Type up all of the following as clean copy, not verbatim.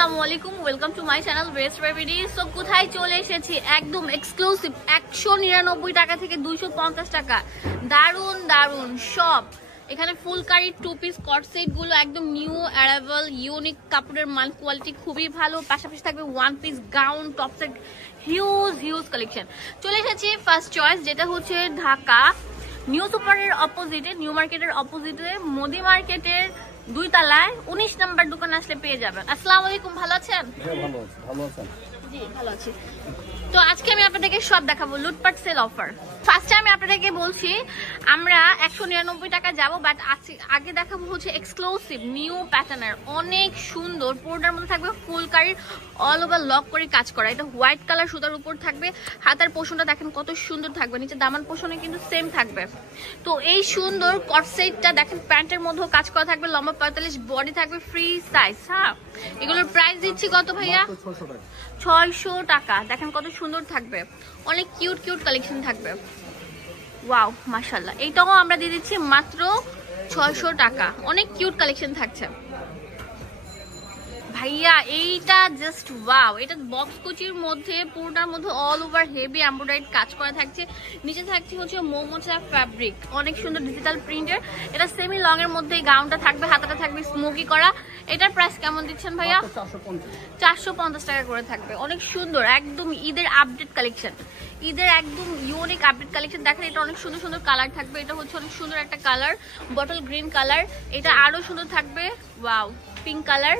আসসালামু আলাইকুম, welcome to my channel best রেভিডি। সো কোথায় চলে এসেছি, একদম এক্সক্লুসিভ 199 টাকা থেকে 250 টাকা, দারুন দারুন সব। এখানে ফুলকারি টু পিস কট সেট গুলো একদম নিউ অ্যারাইভাল, ইউনিক কাপড়ের মান কোয়ালিটি খুবই ভালো। পাশাপাশি থাকবে one piece gown, top set, huge collection. চলে এসেছি ফার্স্ট চয়েস, যেটা হচ্ছে ঢাকা নিউ সুপারের অপোজিটে, নিউ মার্কেটের অপোজিটে, মোদি মার্কেটের 2 তলায় 19 নম্বর দোকান আসলে পেয়ে যাবেন। আসসালামু আলাইকুম, ভালো আছেন? ভালো আছেন? জি ভালো আছি। তো আজকে আমি আপনাদেরকে সব দেখাবো লুটপাট সেল অফার। ফার্স্টে আমি আপনাদেরকে বলছি আমরা 199 টাকা যাবো, বাট আগে দেখাবো হচ্ছে এক্সক্লুসিভ নিউ প্যাটার্নের, অনেক সুন্দর। পুরোটার মধ্যে থাকবে ফুলকারির অল ওভার লক করে কাজ করা। এটা হোয়াইট কালার সুতার উপর থাকবে। হাতার পোষণটা দেখেন কত সুন্দর থাকবে, নিচে দামান পোষণে কিন্তু সেম থাকবে। তো এই সুন্দর কট সেটটা দেখেন, প্যান্টের মধ্যেও কাজ করা থাকবে, লম্বা 45, বডি থাকবে ফ্রি সাইজ। হ্যাঁ, এগুলোর প্রাইস দিচ্ছি কত ভাইয়া? 600 টাকা। দেখেন কত সুন্দর থাকবে, অনেক কিউট কালেকশন থাকবে। ওয়াও মাশাআল্লাহ, এইটাও আমরা দিয়ে দিচ্ছি মাত্র 600 টাকা। অনেক কিউট কালেকশন থাকছে ভাইয়া। এইটা জাস্ট ওয়াও, এটা বক্স কুচির মধ্যে, পুরোটার মধ্যে অল ওভার হেভি এমব্রয়ডারি কাজ করা থাকছে। নিচে থাকছে হচ্ছে মোমোচা ফ্যাব্রিক, অনেক সুন্দর ডিজিটাল প্রিন্টের। এটা সেমি লং এর মধ্যে গাউনটা থাকবে, হাতাটা থাকবে স্মোকি করা। এটার প্রাইস কেমন দিচ্ছেন ভাইয়া? 450 টাকা করে থাকবে। অনেক সুন্দর, একদম ঈদের আপডেট কালেকশন, ঈদের একদম ইউনিক আপডেট কালেকশন। দেখেন এটা অনেক সুন্দর কালার থাকবে। এটা হচ্ছে অনেক সুন্দর একটা কালার, বটল গ্রিন কালার। এটা আরো সুন্দর থাকবে, ওয়াও পিঙ্ক কালার।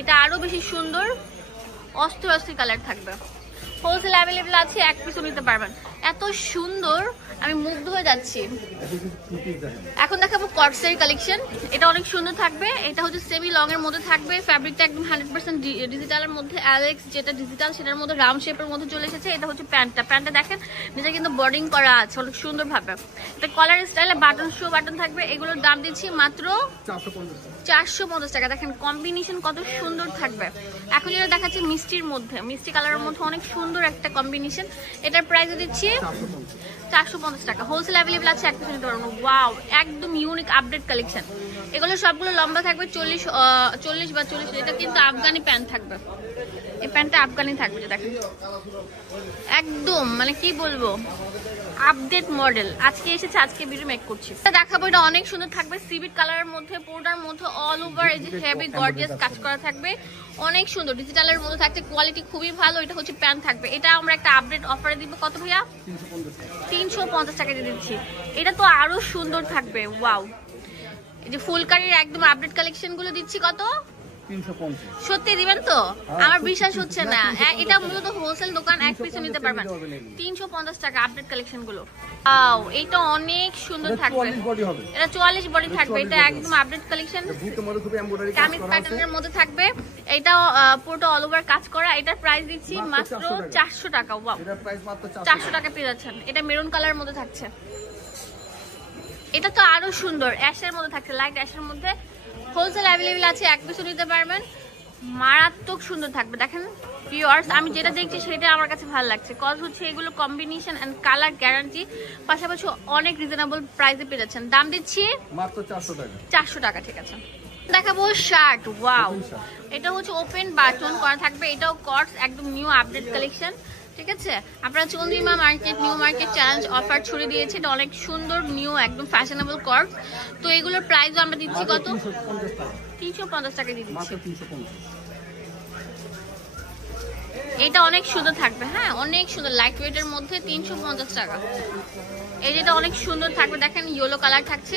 এটা আরো বেশি সুন্দর, অস্থির কালার থাকবে। হোলসেল অ্যাভেলেবল আছে, এক পিসও নিতে পারবেন। এত সুন্দর, আমি মুগ্ধ হয়ে যাচ্ছি। এখন দেখাবো কটসের কালেকশন। এটা অনেক সুন্দর থাকবে। এটা হচ্ছে সেমি লং এর মধ্যে থাকবে, ফ্যাব্রিকটা একদম 100% ডিজিটালের মধ্যে। অ্যালেক্স যেটা ডিজিটাল সেটার মধ্যে রাউন্ড শেপের মধ্যে চলে এসেছে। এটা হচ্ছে প্যান্টটা দেখেন, নিচে কিন্তু বর্ডিং করা আছে অনেক সুন্দর ভাবে। এটা কলার স্টাইলে বাটন শো বাটন থাকবে। এগুলোর দাম দিচ্ছি মাত্র 450 টাকা। দেখেন কম্বিনেশন কত সুন্দর থাকবে। এখন যেটা দেখাচ্ছি মিষ্টির মধ্যে, মিষ্টি কালারের মধ্যে অনেক সুন্দর একটা কম্বিনেশন। এটার প্রাইস দিচ্ছি 450 টাকা। হোলসেল অ্যাভেলেবল আছে, এক পিস নিতে পারবেন। ওয়াও, একদম ইউনিক আপডেট কালেকশন। এগুলো সবগুলো লম্বা থাকবে 40 বা 40। এটা কিন্তু আফগানি প্যান্ট থাকবে, এই প্যান্টটা আফগানি থাকবে। দেখেন একদম মানে কি বলবো, আপডেট মডেল। আজকে এসেছে, আজকে ভিডিও মেক করছি। দেখাবো, এটা অনেক সুন্দর থাকবে সিভিট কালারের মধ্যে, পুরোটার মধ্যে অল ওভার এই যে হেভি গর্জিয়াস কাজ করা থাকবে। অনেক সুন্দর ডিজিটালের মধ্যে থাকছে, কোয়ালিটি খুবই ভালো। এটা হচ্ছে প্যান্ট থাকবে। এটা আমরা একটা আপডেট অফারে দিব। কত ভাইয়া? 350 টাকা দিয়ে দিচ্ছি। এটা তো আরো সুন্দর থাকবে। ওয়াও, এই যে ফুলকারির একদম আপডেট কালেকশন গুলো দিচ্ছি কত? 350। সত্যি দিবেন তো? আমার বিশ্বাস হচ্ছে না। এটা মূলত হোলসেল দোকান, এক পিসও নিতে পারবেন। 350 টাকা আপডেট কালেকশন গুলো। ওয়াও, এটা অনেক সুন্দর থাকবে। এটা 44 বডি থাকবে। এটা একদম আপডেট কালেকশন, কামিজ প্যাটার্নের মধ্যে থাকবে। এটা পুরোটা অল ওভার কাজ করা। এটার প্রাইস দিচ্ছি মাত্র 400 টাকা। ওয়াও, 400 টাকা পেয়ে যাচ্ছেন। এটা মেরুন কালারের মধ্যে থাকছে। এটা তো আরো সুন্দর, অ্যাশের মধ্যে থাকছে, লাইট অ্যাশের মধ্যে। হোলসেল অ্যাভেলেবল আছে, এক পিসও নিতে পারবেন। মারাত্মক সুন্দর থাকবে। দেখেন ভিউয়ার্স, আমি যেটা দেখছি সেটা আমার কাছে ভালো লাগছে, কজ হচ্ছে এগুলো কম্বিনেশন এন্ড কালার গ্যারান্টি, পাশাপাশি অনেক রিজনেবল প্রাইসে পেয়ে যাচ্ছেন। দাম দিচ্ছি মাত্র 400 টাকা। 400 টাকা, ঠিক আছে। দেখাবো শার্ট। ওয়াও, এটা হচ্ছে ওপেন বাটন করা থাকবে। এটাও কটস, একদম নিউ আপডেট কালেকশন, ঠিক আছে। আপনারা Chandrima market, new market challenge offer ছড়িয়ে দিয়েছে। এটা অনেক সুন্দর নিউ একদম ফ্যাশনেবল কটস। তো এগুলোর প্রাইসও আমরা দিচ্ছি কত? 350 টাকা দিয়ে দিচ্ছি। এটা অনেক সুন্দর থাকবে। হ্যাঁ, অনেক সুন্দর, লাইট ওয়েটের মধ্যে 350 টাকা। এই যেটা অনেক সুন্দর থাকবে, দেখেন ইয়েলো কালার থাকছে,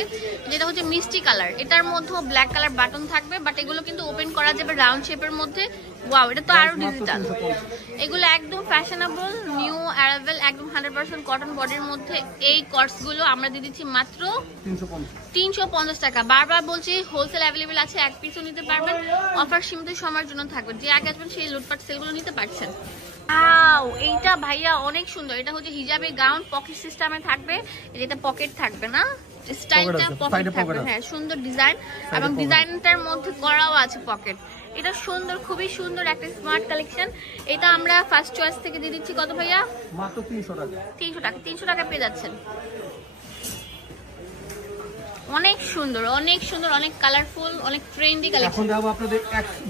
যেটা হচ্ছে মিষ্টি কালার। এটার মধ্যে ব্ল্যাক কালার বাটন থাকবে, বাট এগুলো কিন্তু ওপেন করা যাবে রাউন্ড শেপের মধ্যে। ওয়াও, এটা তো আরো ডিজিটাল। এগুলো একদম ফ্যাশনেবল নিউ অ্যারাইভাল, একদম 100% কটন বডির মধ্যে। এই কটস গুলো আমরা দিয়ে দিচ্ছি মাত্র 350 টাকা। বারবার বলছি হোলসেল অ্যাভেলেবল আছে, এক পিসও নিতে পারবেন। অফার সীমিত সময়ের জন্য থাকবে। যে আগে আসবেন সেই লুটপাট সেলগুলো নিতে পারছেন। এইটা ভাইয়া অনেক সুন্দর। এটা হচ্ছে হিজাবে গাউন, পকেট সিস্টেমে থাকবে। এটা পকেট থাকবে না, স্টাইলটা পকেট থাকবে। হ্যাঁ, সুন্দর ডিজাইন, এবং ডিজাইনটার মধ্যে করাও আছে পকেট। এটা সুন্দর, খুবই সুন্দর একটা স্মার্ট কালেকশন। এটা আমরা ফার্স্ট চয়েস থেকে দিয়ে দিচ্ছি কত ভাইয়া? মাত্র 300 টাকা। 300 টাকা। 300 টাকা পেয়ে যাচ্ছেন। অনেক সুন্দর, অনেক সুন্দর, অনেক কালারফুল, অনেক ট্রেন্ডি কালেকশন। এখন দেখাবো আপনাদের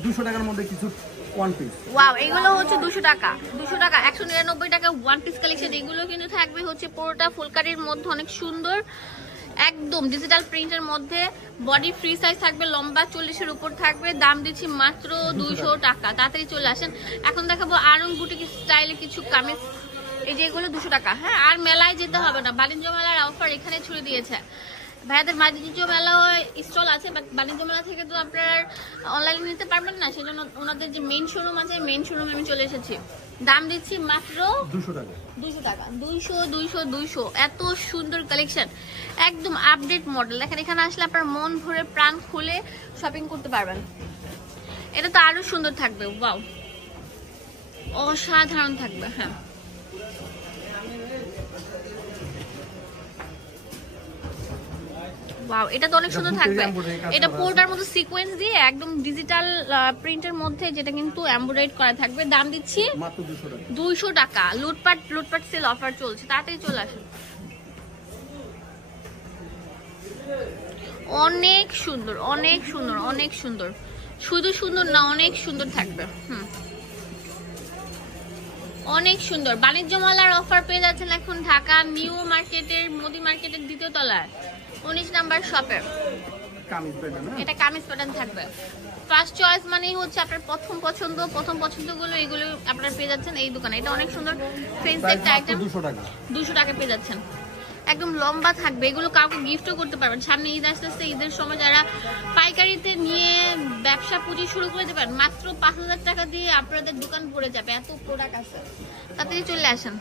200 টাকার মধ্যে কিছু ওয়ান পিস। ওয়াও, এগুলো হচ্ছে 200 টাকা, 199 টাকা ওয়ান পিস কালেকশন। এগুলো কিন্তু থাকবে হচ্ছে পুরোটা ফুলকারির মধ্যে, অনেক সুন্দর, একদম ডিজিটাল প্রিন্টের মধ্যে। বডি ফ্রি সাইজ থাকবে, লম্বা 40-এর উপর থাকবে। দাম দিচ্ছি মাত্র 200 টাকা। তাড়াতাড়ি চলে আসেন। এখন দেখাবো আরং বুটিক স্টাইলে কিছু কামিজ। এই যে এগুলো 200 টাকা। হ্যাঁ, আর মেলায় যেতে হবে না, বাণিজ্য মেলার অফার এখানে ছুড়ে দিয়েছে ভাইয়াদের। বাণিজ্য মেলা স্টল আছে, বাট বাণিজ্য মেলা থেকে তো আপনারা অনলাইনে নিতে পারবেন না, সেজন্য ওনাদের যে মেইন শোরুম আছে, মেইন শোরুমে আমি চলে এসেছি। দাম দিচ্ছি মাত্র 200 টাকা। 200 টাকা। 200 এত সুন্দর কালেকশন, একদম আপডেট মডেল। দেখেন, এখানে আসলে আপনার মন ভরে প্রাণ খুলে শপিং করতে পারবেন। এটা তো আরো সুন্দর থাকবে। ওয়াও, অসাধারণ থাকবে। হ্যাঁ, ওয়াও, এটা তো অনেক সুন্দর থাকবে। এটা পুরোটার মধ্যে সিকোয়েন্স দিয়ে একদম ডিজিটাল প্রিন্টের মধ্যে, যেটা কিন্তু এমব্রয়ডারি করা থাকবে। দাম দিচ্ছি মাত্র 200 টাকা। 200 টাকা। লুটপাট সেল অফার চলছে, তাড়াতাড়ি চলে আসুন। অনেক সুন্দর, অনেক সুন্দর, অনেক সুন্দর। শুধু সুন্দর না, অনেক সুন্দর থাকবে। অনেক সুন্দর। বাণিজ্য মেলার অফার পেয়ে যাচ্ছেন এখন ঢাকা নিউ মার্কেটের, মোদি মার্কেটের 2য় তলায় 19 নাম্বার শপে। এটা কামিজ প্যাটার্ন থাকবে। ফার্স্ট চয়েস মানেই হচ্ছে আপনার প্রথম পছন্দগুলো, এগুলো আপনারা পেয়ে যাচ্ছেন এই দোকানে। এটা অনেক সুন্দর ফ্রেন্স একটা আইটেম। 200 টাকা পেয়ে যাচ্ছেন। একদম লম্বা থাকবে। এগুলো কাউকে গিফটও করতে পারবেন। সামনে ঈদ আসতেছে, ঈদের সময় যারা পাইকারিতে নিয়ে ব্যবসা পুঁজি শুরু করে দেবেন, মাত্র 5000 টাকা দিয়ে আপনাদের দোকান ভরে যাবে। এত প্রোডাক্ট আছে, তাড়াতাড়ি চলে আসেন।